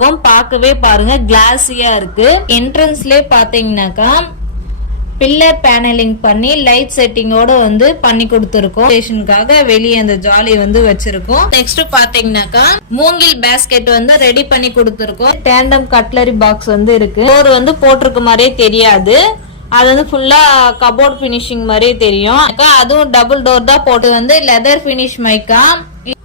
பார்க்கவே பாருங்க கிளாஸியா இருக்கு. என்ட்ரன்ஸ்ல பாத்தீங்கன்னாக்கா பில்லர் பேனலிங் பண்ணி லைட் செட்டிங்கோட வந்து பண்ணி கொடுத்திருக்கோம். ஸ்டேஷனுக்காக வெளியே அந்த ஜாலி வந்து வச்சிருக்கோம். நெக்ஸ்ட் பாத்தீங்கன்னாக்கா மூங்கில் பேஸ்கெட் வந்து ரெடி பண்ணி கொடுத்திருக்கோம். டேண்டம் கட்லரி பாக்ஸ் வந்து இருக்கு. டோர் வந்து போட்டிருக்க மாதிரியே தெரியாது, அது வந்து ஃபுல்லா கபோர்ட் பினிஷிங் மாதிரியே தெரியும். அதுவும் டபுள் டோர் தான் போட்டு வந்து leather finish mica.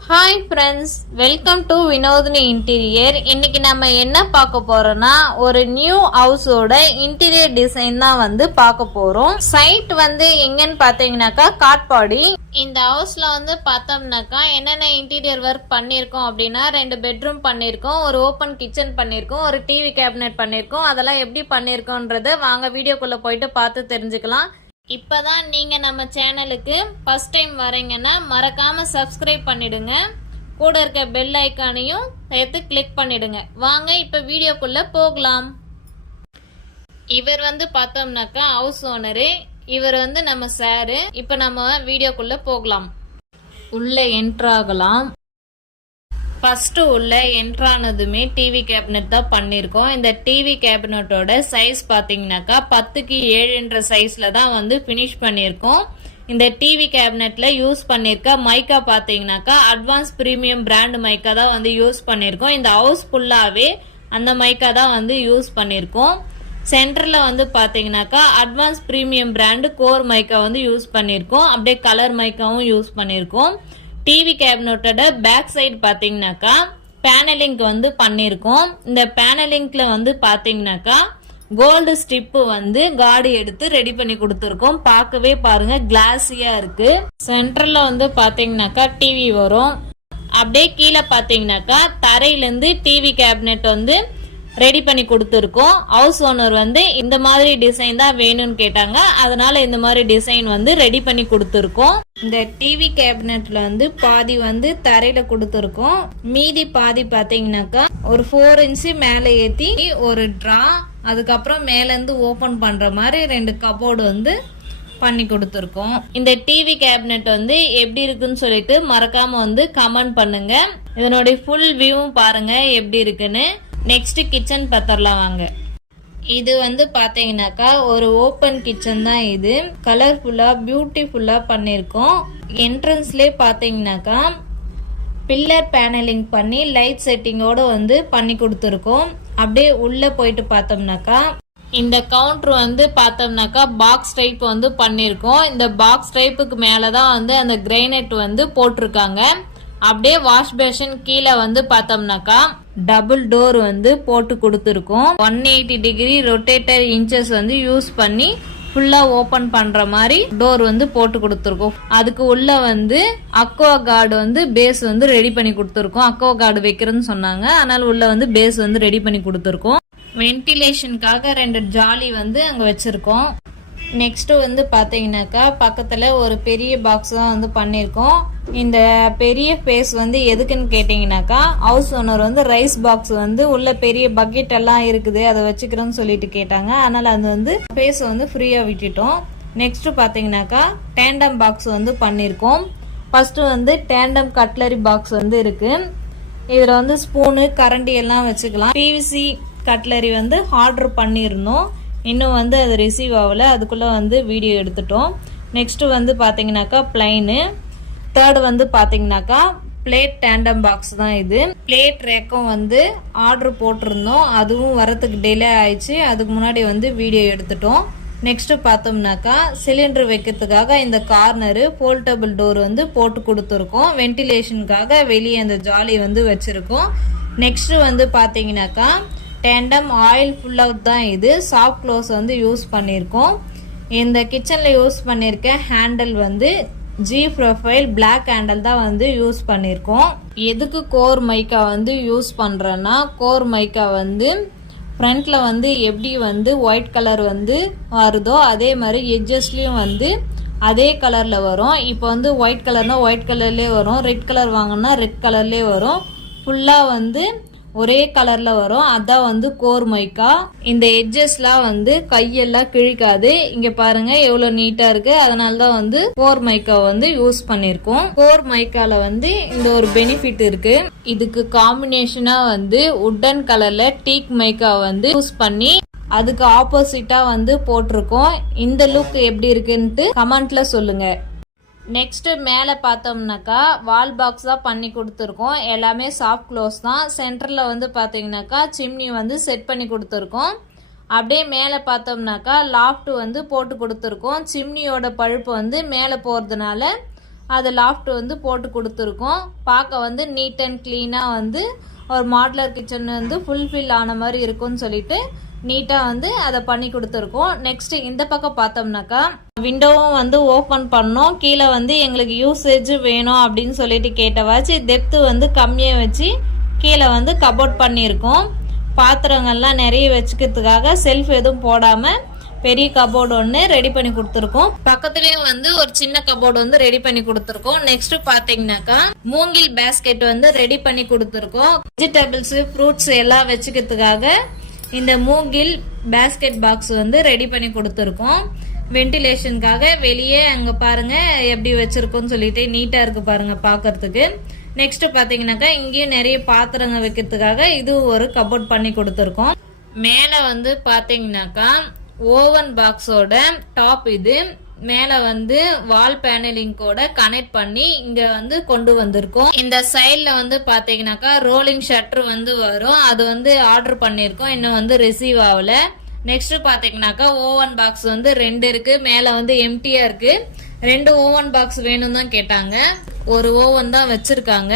Hi friends, welcome to Vinodhini interior. இன்னைக்கு நம்ம என்ன பார்க்க போறோம்னா ஒரு நியூ ஹவுஸோட இன்டீரியர் டிசைன் தான் வந்து பார்க்க போறோம். சைட் வந்து எங்கன்னு பாத்தீங்கன்னாக்கா காட்பாடி. இந்த ஹவுஸ்ல வந்து பார்த்தோம்னாக்கா என்னென்ன இன்டீரியர் ஒர்க் பண்ணிருக்கோம் அப்படின்னா 2 பெட்ரூம் பண்ணிருக்கோம், ஒரு ஓப்பன் கிச்சன் பண்ணிருக்கோம், ஒரு டிவி கேபினெட் பண்ணிருக்கோம். அதெல்லாம் எப்படி பண்ணிருக்கோன்றத வாங்க வீடியோக்குள்ள போயிட்டு பார்த்து தெரிஞ்சுக்கலாம். இப்பதான் நீங்க நம்ம சேனலுக்கு ஃபர்ஸ்ட் டைம் வரீங்கன்னா மறக்காம சப்ஸ்கிரைப் பண்ணிடுங்க, கூட இருக்க பெல் ஐக்கானையும் சேர்த்து கிளிக் பண்ணிடுங்க. வாங்க இப்ப வீடியோக்குள்ள போகலாம். இவர் வந்து பார்த்தோம்னாக்கா ஹவுஸ் ஓனரு, இவர் வந்து நம்ம சாரு. இப்ப நம்ம வீடியோக்குள்ள போகலாம். உள்ள என்ட்ராகலாம். ஃபர்ஸ்ட் உள்ள என்ட்ரானதுமே டிவி கேபினெட் தான் பண்ணிருக்கோம். இந்த டிவி கேபினெட்டோட சைஸ் பாத்தீங்கன்னாக்கா 10க்கு 7 சைஸ்ல தான் வந்து பினிஷ் பண்ணிருக்கோம். இந்த டிவி கேபினெட்ல யூஸ் பண்ணிருக்க மைக்கா பாத்தீங்கன்னாக்கா அட்வான்ஸ் பிரீமியம் பிராண்ட் மைக்கா தான் வந்து யூஸ் பண்ணிருக்கோம். இந்த ஹவுஸ் ஃபுல்லாவே அந்த மைக்கா தான் வந்து யூஸ் பண்ணிருக்கோம். சென்டர்ல வந்து பாத்தீங்கன்னாக்கா அட்வான்ஸ் பிரீமியம் பிராண்ட் கோர் மைக்கா வந்து யூஸ் பண்ணிருக்கோம். அப்படியே கலர் மைக்காவும் யூஸ் பண்ணிருக்கோம். டிவி கேபினட்டோட பேக் சைடு பாத்தீங்கன்னாக்கா பேனலிங் வந்து பண்ணிருக்கோம். இந்த பேனலிங்க்ல வந்து பாத்தீங்கன்னாக்கா கோல்டு ஸ்ட்ரிப் வந்து கார்டு எடுத்து ரெடி பண்ணி கொடுத்துருக்கோம். பார்க்கவே பாருங்க கிளாஸியா இருக்கு. சென்டர்ல வந்து பாத்தீங்கன்னாக்கா டிவி வரும். அப்படியே கீழே பாத்தீங்கன்னாக்கா தரையில இருந்து டிவி கேபினெட் வந்து ரெடி பண்ணி கொடுத்துருக்கோம். ஹவுஸ் ஓனர் வந்து இந்த மாதிரி டிசைன் தான் வேணும்னு கேட்டாங்க, அதனால இந்த மாதிரி டிசைன் வந்து ரெடி பண்ணி கொடுத்துருக்கோம். இந்த டிவி கேபினெட்ல வந்து பாதி வந்து தரையில கொடுத்துருக்கோம், மீதி பாதி பாத்தீங்கன்னாக்கா ஒரு 4 இன்ச்சு மேல ஏத்தி ஒரு டிரா, அதுக்கப்புறம் மேல இருந்து ஓபன் பண்ற மாதிரி 2 கபோர்டு வந்து பண்ணி கொடுத்துருக்கோம். இந்த டிவி கேபினெட் வந்து எப்படி இருக்குன்னு சொல்லிட்டு மறக்காம வந்து கமெண்ட் பண்ணுங்க. இதனுடைய ஃபுல் வியூவும் பாருங்க எப்படி இருக்குன்னு. நெக்ஸ்ட் கிச்சன் பத்தரலாம் வாங்க. இது வந்து பாத்தீங்கன்னாக்கா ஒரு ஓப்பன் கிச்சன் தான். இது கலர்ஃபுல்லா பியூட்டிஃபுல்லா பண்ணிருக்கோம். என்ட்ரன்ஸ்லயே பாத்தீங்கன்னாக்கா பில்லர் பேனலிங் பண்ணி லைட் செட்டிங்கோட வந்து பண்ணி கொடுத்துருக்கோம். அப்படியே உள்ள போயிட்டு பார்த்தோம்னாக்கா இந்த கவுண்டர் வந்து பார்த்தோம்னாக்கா பாக்ஸ் டைப் வந்து பண்ணிருக்கோம். இந்த பாக்ஸ் டைப்புக்கு மேலதான் வந்து அந்த கிரைனைட் வந்து போட்டிருக்காங்க. அப்படியே வாஷ் பேஷன் கீழே வந்து பார்த்தோம்னாக்கா டபுள் டோர் வந்து போட்டு கொடுத்துருக்கோம். 180 டிகிரி ரொட்டேட்டர் இன்ச்சஸ் வந்து யூஸ் பண்ணி ஃபுல்லா ஓபன் பண்ற மாதிரி டோர் வந்து போட்டு கொடுத்துருக்கோம். அதுக்கு உள்ள வந்து அக்வா கார்டு வந்து பேஸ் வந்து ரெடி பண்ணி கொடுத்துருக்கோம். அக்வா கார்டு வைக்கிறேன்னு சொன்னாங்க, அதனால உள்ள வந்து பேஸ் வந்து ரெடி பண்ணி கொடுத்துருக்கோம். வென்டிலேஷனுக்காக 2 ஜாலி வந்து அங்க வச்சிருக்கோம். நெக்ஸ்ட் வந்து பாத்தீங்கன்னாக்கா பக்கத்துல ஒரு பெரிய பாக்ஸ் தான் வந்து பண்ணிருக்கோம். இந்த பெரிய ஸ்பேஸ் வந்து எதுக்குன்னு கேட்டீங்கன்னாக்கா ஹவுஸ் ஓனர் வந்து ரைஸ் பாக்ஸ் வந்து உள்ள பெரிய பக்கெட் எல்லாம் இருக்குது அதை வச்சுக்கிறோன்னு சொல்லிட்டு கேட்டாங்க, அதனால அது வந்து ஸ்பேஸ் வந்து ஃப்ரீயா விட்டுட்டோம். நெக்ஸ்ட் பாத்தீங்கன்னாக்கா டேண்டம் பாக்ஸ் வந்து பண்ணிருக்கோம். ஃபர்ஸ்ட் வந்து டேண்டம் கட்லரி பாக்ஸ் வந்து இருக்கு. இதுல வந்து ஸ்பூனு கரண்டி எல்லாம் வச்சுக்கலாம். பிவிசி கட்லரி வந்து ஆர்டர் பண்ணிருந்தோம், இன்னும் வந்து அது ரிசீவ் ஆகல, அதுக்குள்ள வந்து வீடியோ எடுத்துட்டோம். நெக்ஸ்ட் வந்து பாத்தீங்கன்னாக்கா பிளைனு. தேர்ட் வந்து பாத்தீங்கன்னாக்கா பிளேட் டேண்டம் பாக்ஸ் தான் இது. பிளேட் ரேக்கும் வந்து ஆர்டர் போட்டிருந்தோம், அதுவும் வரத்துக்கு டிலே ஆயிடுச்சு, அதுக்கு முன்னாடி வந்து வீடியோ எடுத்துட்டோம். நெக்ஸ்ட் பார்த்தோம்னாக்கா சிலிண்டர் வைக்கிறதுக்காக இந்த கார்னரு போல்டபிள் டோர் வந்து போட்டு கொடுத்துருக்கோம். வென்டிலேஷனுக்காக வெளியே அந்த ஜாலி வந்து வச்சிருக்கோம். நெக்ஸ்ட் வந்து பாத்தீங்கன்னாக்கா டேண்டம் ஆயில் ஃபுல் அவுட் தான் இது. சாஃப்ட் க்ளோஸ் வந்து யூஸ் பண்ணியிருக்கோம். இந்த கிச்சன்ல யூஸ் பண்ணியிருக்க ஹேண்டில் வந்து ஜி ப்ரொஃபைல் பிளாக் ஹேண்டில் தான் வந்து யூஸ் பண்ணியிருக்கோம். எதுக்கு கோர் மைக்கா வந்து யூஸ் பண்றேன்னா கோர் மைக்கா வந்து ஃப்ரண்ட்ல வந்து எப்படி வந்து ஒயிட் கலர் வந்து வருதோ அதே மாதிரி எட்ஜஸ்லயும் வந்து அதே கலர்ல வரும். இப்போ வந்து ஒயிட் கலர்னா ஒயிட் கலர்லயே வரும், ரெட் கலர் வாங்கினா ரெட் கலர்லயே வரும். ஃபுல்லா வந்து ஒரே கலர்ல வரும். அதான் வந்து கோர் மைக்கா. இந்த எட்ஜஸ்லாம் வந்து கையெல்லாம் கிழிக்காது. இங்க பாருங்க எவ்வளவு நீட்டா இருக்கு. அதனாலதான் வந்து கோர் மைக்கா வந்து யூஸ் பண்ணிருக்கோம். கோர் மைக்கால வந்து இந்த ஒரு பெனிஃபிட் இருக்கு. இதுக்கு காம்பினேஷனா வந்து உட்டன் கலர்ல டீக் மைக்கா வந்து யூஸ் பண்ணி அதுக்கு ஆப்போசிட்டா வந்து போட்டிருக்கோம். இந்த லுக் எப்படி இருக்குன்ட்டு கமெண்ட்ல சொல்லுங்க. நெக்ஸ்ட் மேலே பார்த்தோம்னாக்கா வால் பாக்ஸ் தான் பண்ணி கொடுத்துருக்கோம். எல்லாமே சாஃப்ட் க்ளோஸ் தான். சென்டரில் வந்து பார்த்தீங்கன்னாக்கா சிம்னி வந்து செட் பண்ணி கொடுத்துருக்கோம். அப்படியே மேலே பார்த்தோம்னாக்கா லாஃப்ட் வந்து போட்டு கொடுத்துருக்கோம். சிம்னியோட பழுப்பு வந்து மேலே போகிறதுனால அது லாஃப்ட் வந்து போட்டு கொடுத்துருக்கோம். பார்க்க வந்து நீட் அண்ட் க்ளீனாக வந்து ஒரு மாடுலர் கிச்சன் வந்து ஃபுல்ஃபில் ஆன மாதிரி இருக்கும்னு சொல்லிட்டு நீட்டாக வந்து அதை பண்ணி கொடுத்துருக்கோம். நெக்ஸ்ட் இந்த பக்கம் பார்த்தோம்னாக்கா விண்டோவும் வந்து ஓப்பன் பண்ணோம். கீழே வந்து எங்களுக்கு யூசேஜ் வேணும் அப்படின்னு சொல்லிட்டு கேட்டவாச்சு டெப்த்து வந்து கம்மியாக வச்சு கீழே வந்து கபோர்ட் பண்ணியிருக்கோம். பாத்திரங்கள்லாம் நிறைய வச்சுக்கிறதுக்காக செல்ஃப் எதுவும் போடாமல் பெரிய கபோர்டு ஒன்று ரெடி பண்ணி கொடுத்துருக்கோம். பக்கத்துலேயும் வந்து ஒரு சின்ன கபோர்டு வந்து ரெடி பண்ணி கொடுத்துருக்கோம். நெக்ஸ்ட் பார்த்தீங்கன்னாக்கா மூங்கில் பேஸ்கெட் வந்து ரெடி பண்ணி கொடுத்துருக்கோம். வெஜிடபிள்ஸ் ஃப்ரூட்ஸ் எல்லாம் வச்சுக்கிறதுக்காக இந்த மூங்கில் பேஸ்கெட் பாக்ஸ் வந்து ரெடி பண்ணி கொடுத்துருக்கோம். வென்டிலேஷனுக்காக வெளியே அங்கே பாருங்க எப்படி வச்சிருக்கோம்னு சொல்லிட்டு நீட்டாக இருக்கு பாருங்க பார்க்கறதுக்கு. நெக்ஸ்ட் பார்த்தீங்கன்னாக்கா இங்கேயும் நிறைய பாத்திரங்க வைக்கிறதுக்காக இது ஒரு கபோர்ட் பண்ணி கொடுத்துருக்கோம். மேலே வந்து பார்த்தீங்கன்னாக்கா ஓவன் பாக்ஸோட டாப் இது. மேல வந்து வால் பேனலிங்கோட கனெக்ட் பண்ணி இங்க வந்து கொண்டு வந்திருக்கோம். இந்த சைட்ல வந்து பாத்தீங்கன்னாக்கா ரோலிங் ஷட்டர் வந்து வரும். அது வந்து ஆர்டர் பண்ணிருக்கோம், இன்னும் வந்து ரிசீவ் ஆகல. நெக்ஸ்ட் பாத்தீங்கன்னாக்கா ஓவன் பாக்ஸ் வந்து 2 இருக்கு. மேல வந்து எம்டியா இருக்கு. 2 ஓவன் பாக்ஸ் வேணும் தான் கேட்டாங்க. ஒரு ஓவன் தான் வச்சிருக்காங்க.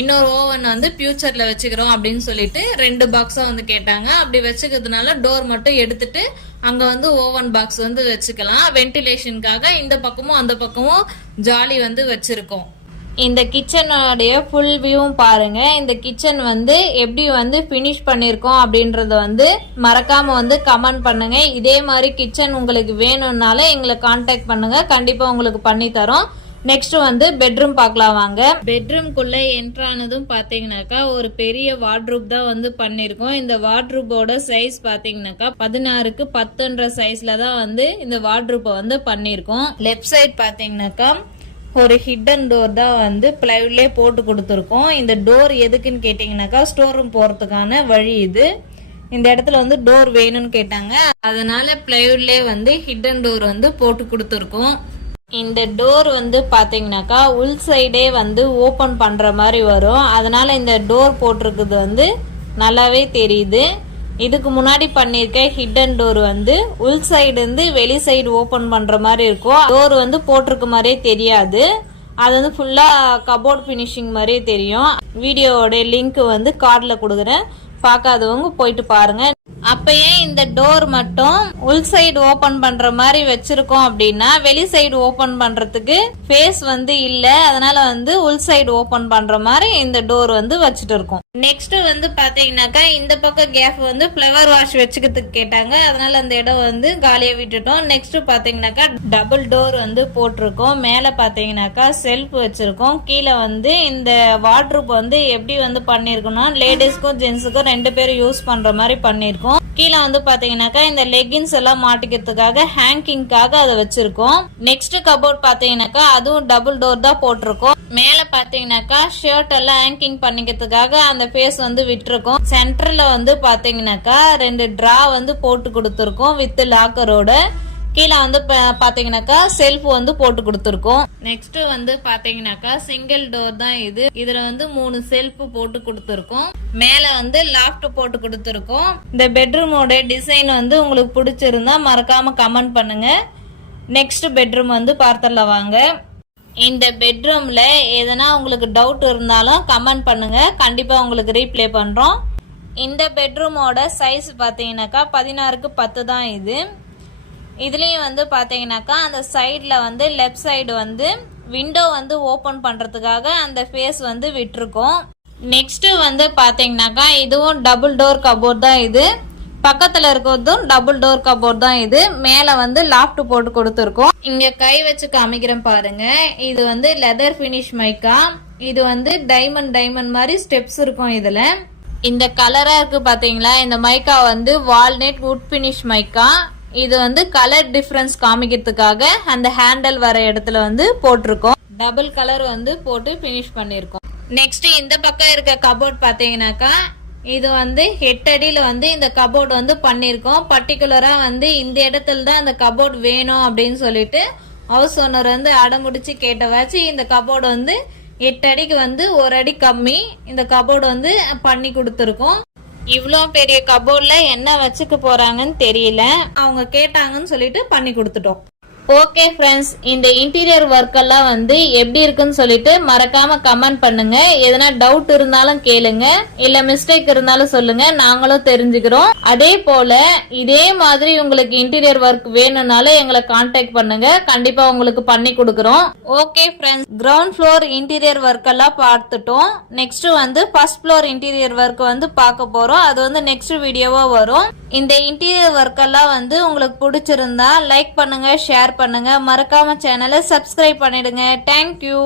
இன்னொரு ஓவன் வந்து ஃபியூச்சர்ல வச்சுக்கிறோம் அப்படின்னு சொல்லிட்டு 2 பாக்ஸா வந்து கேட்டாங்க. அப்படி வச்சுக்கிறதுனால டோர் மட்டும் எடுத்துட்டு அங்க வந்து ஓவன் பாக்ஸ் வந்து வச்சுக்கலாம். வென்டிலேஷனுக்காக இந்த பக்கமும் அந்த பக்கமும் ஜாலி வந்து வச்சிருக்கோம். இந்த கிச்சனுடைய ஃபுல் வியூவும் பாருங்க. இந்த கிச்சன் வந்து எப்படி வந்து ஃபினிஷ் பண்ணிருக்கோம் அப்படின்றத வந்து மறக்காம வந்து கமெண்ட் பண்ணுங்க. இதே மாதிரி கிச்சன் உங்களுக்கு வேணும்னால எங்களை கான்டாக்ட் பண்ணுங்க, கண்டிப்பா உங்களுக்கு பண்ணி தரோம். நெக்ஸ்ட் வந்து பெட்ரூம் பார்க்கலாம் வாங்க. பெட்ரூம்குள்ள என்ட்ரானதும் பாத்தீங்கன்னாக்கா ஒரு பெரிய வார்ட்ரூப் தான் வந்து பண்ணிருக்கோம். இந்த வார்ட்ரூப்போட சைஸ் பாத்தீங்கன்னாக்கா 16க்கு 10ன்ற சைஸ்ல தான் வந்து இந்த வார்ட்ரூப்பை வந்து பண்ணிருக்கோம். லெஃப்ட் சைட் பாத்தீங்கன்னாக்கா ஒரு ஹிடன் டோர் தான் வந்து பிளைவுட்லயே போட்டு கொடுத்துருக்கோம். இந்த டோர் எதுக்குன்னு கேட்டீங்கன்னாக்கா ஸ்டோர் ரூம் போறதுக்கான வழி இது. இந்த இடத்துல வந்து டோர் வேணும்னு கேட்டாங்க, அதனால பிளைவுட்லயே வந்து ஹிடன் டோர் வந்து போட்டு கொடுத்துருக்கோம். இந்த டோர் வந்து பாத்தீங்கன்னாக்கா உள் சைடே வந்து ஓபன் பண்ற மாதிரி வரும். அதனால இந்த டோர் போட்டிருக்குது வந்து நல்லாவே தெரியுது. இதுக்கு முன்னாடி பண்ணிருக்க ஹிடன் டோர் வந்து உள் சைடு இருந்து வெளி சைடு ஓபன் பண்ற மாதிரி இருக்கும். டோர் வந்து போட்டிருக்க மாதிரியே தெரியாது. அது வந்து ஃபுல்லா கபோர்ட் பினிஷிங் மாதிரியே தெரியும். வீடியோவோட லிங்க் வந்து கார்ட்ல கொடுக்குறேன், பார்க்காதவங்க போயிட்டு பாருங்க. அப்ப ஏன் இந்த டோர் மட்டும் உள் சைடு ஓபன் பண்ற மாதிரி வச்சிருக்கோம் அப்படின்னா வெளி சைடு ஓபன் பண்றதுக்கு ஃபேஸ் வந்து இல்ல, அதனால வந்து உள் சைடு ஓபன் பண்ற மாதிரி இந்த டோர் வந்து வச்சுட்டு இருக்கோம். நெக்ஸ்ட் வந்து பாத்தீங்கன்னாக்கா இந்த பக்கம் கேப் வந்து ஃப்ளவர் வாஷ் வச்சுக்கிறதுக்கு கேட்டாங்க, அதனால அந்த இடம் வந்து காலியா விட்டுட்டோம். நெக்ஸ்ட் பாத்தீங்கன்னாக்கா டபுள் டோர் வந்து போட்டிருக்கோம். மேல பாத்தீங்கன்னாக்கா செல்ஃப் வச்சிருக்கோம். கீழே வந்து இந்த வார்ட்ரூப் வந்து எப்படி வந்து பண்ணிருக்கோம்னா லேடிஸ்க்கும் ஜென்ஸுக்கும் 2 பேரும் யூஸ் பண்ற மாதிரி பண்ணிருக்கோம். கீழே வந்து பாத்தீங்கன்னாக்கா இந்த லெகின்ஸ் எல்லாம் மாட்டிக்கிறதுக்காக ஹேங்கிங்காக அதை வச்சிருக்கோம். நெக்ஸ்ட் கபோர்ட் பாத்தீங்கன்னாக்கா அதுவும் டபுள் டோர் தான் போட்டிருக்கோம். மேல பாத்தீங்கன்னாக்கா ஷர்ட் எல்லாம் ஹேங்கிங் பண்ணிக்கிறதுக்காக அந்த ஃபேஸ் வந்து விட்டுருக்கோம். சென்டர்ல வந்து பாத்தீங்கன்னாக்கா 2 டிரா வந்து போட்டு கொடுத்துருக்கோம் வித் லாக்கரோட. கீழே வந்து பாத்தீங்கன்னாக்கா செல்ஃப் வந்து போட்டு கொடுத்துருக்கோம். நெக்ஸ்ட் வந்து பாத்தீங்கன்னாக்கா சிங்கிள் டோர் தான் இது. இதுல வந்து 3 செல்ஃப் போட்டு கொடுத்துருக்கோம். மேல வந்து லாஃப்ட் போட்டு கொடுத்துருக்கோம். இந்த பெட்ரூமோட டிசைன் வந்து உங்களுக்கு பிடிச்சிருந்தா மறக்காம கமெண்ட் பண்ணுங்க. நெக்ஸ்ட் பெட்ரூம் வந்து பார்த்தரலாம் வாங்க. இந்த பெட்ரூம்ல எதனா உங்களுக்கு டவுட் இருந்தாலும் கமெண்ட் பண்ணுங்க, கண்டிப்பா உங்களுக்கு ரீப்ளே பண்றோம். இந்த பெட்ரூமோட சைஸ் பாத்தீங்கன்னாக்கா 16க்கு 10 தான் இது. இதுலயும் வந்து பாத்தீங்கன்னாக்கா அந்த சைட்ல வந்து லெஃப்ட் சைடு வந்து விண்டோ வந்து ஓபன் பண்றதுக்காக அந்த ஃபேஸ் வந்து விட்டுருக்கோம். நெக்ஸ்ட் வந்து பாத்தீங்கன்னாக்கா இதுவும் டபுள் டோர் கபோர்ட் தான் இது. பக்கத்துல இருக்கிறதும் டபுள் டோர் கபோர்ட் தான் இது. மேல வந்து லாஃப்ட் போட்டு கொடுத்துருக்கோம். இங்க கை வச்சு காமிக்கிறேன் பாருங்க. இது வந்து லெதர் பினிஷ் மைக்கா. இது வந்து டைமண்ட் மாதிரி ஸ்டெப்ஸ் இருக்கும். இதுல இந்த கலரா இருக்கு பாத்தீங்களா, இந்த மைக்கா வந்து வால்நட் வுட் பினிஷ் மைக்கா. இது வந்து கலர் டிஃபரன்ஸ் காமிக்கிறதுக்காக அந்த ஹேண்டல் வர இடத்துல வந்து போட்டிருக்கோம். டபுள் கலர் வந்து போட்டு பினிஷ் பண்ணிருக்கோம். நெக்ஸ்ட் இந்த பக்கம் இருக்க கபோர்ட் பாத்தீங்கன்னாக்கா, இது வந்து 8 அடியில வந்து இந்த கபோர்ட் வந்து பண்ணிருக்கோம். பர்டிகுலரா வந்து இந்த இடத்துல தான் அந்த கபோர்ட் வேணும் அப்படின்னு சொல்லிட்டு ஹவுஸ் ஓனர் வந்து அடமுடிச்சு கேட்டவாச்சு இந்த கபோர்டு வந்து 8 அடிக்கு வந்து 1 அடி கம்மி இந்த கபோர்டு வந்து பண்ணி கொடுத்துருக்கோம். இவ்வளோ பெரிய கபோர்ட்ல என்ன வச்சுக்க போறாங்கன்னு தெரியல, அவங்க கேட்டாங்கன்னு சொல்லிட்டு பண்ணி கொடுத்துட்டோம். ஓகே ஃப்ரெண்ட்ஸ், இந்த இன்டீரியர் ஒர்க் எல்லாம் வந்து எப்படி இருக்குன்னு சொல்லிட்டு மறக்காம கமெண்ட் பண்ணுங்க. எதனா டவுட் இருந்தாலும் கேளுங்க, இல்ல மிஸ்டேக் இருந்தாலும் சொல்லுங்க, நாங்களும் தெரிஞ்சுக்கிறோம். அதே போல இதே மாதிரி உங்களுக்கு இன்டீரியர் ஒர்க் வேணும்னாலும் எங்களை கான்டாக்ட் பண்ணுங்க, கண்டிப்பா உங்களுக்கு பண்ணி கொடுக்குறோம். Okay friends, ground floor interior work எல்லாம் பார்த்துட்டோம். நெக்ஸ்ட் வந்து ஃபர்ஸ்ட் ஃப்ளோர் இன்டீரியர் ஒர்க் வந்து பார்க்க போறோம். அது வந்து நெக்ஸ்ட் வீடியோவா வரும். இந்த இன்டீரியர் ஒர்க் எல்லாம் வந்து உங்களுக்கு பிடிச்சிருந்தா லைக் பண்ணுங்க, ஷேர் பண்ணுங்க, மறக்காம சேனலை சப்ஸ்கிரைப் பண்ணிடுங்க. தேங்க்யூ.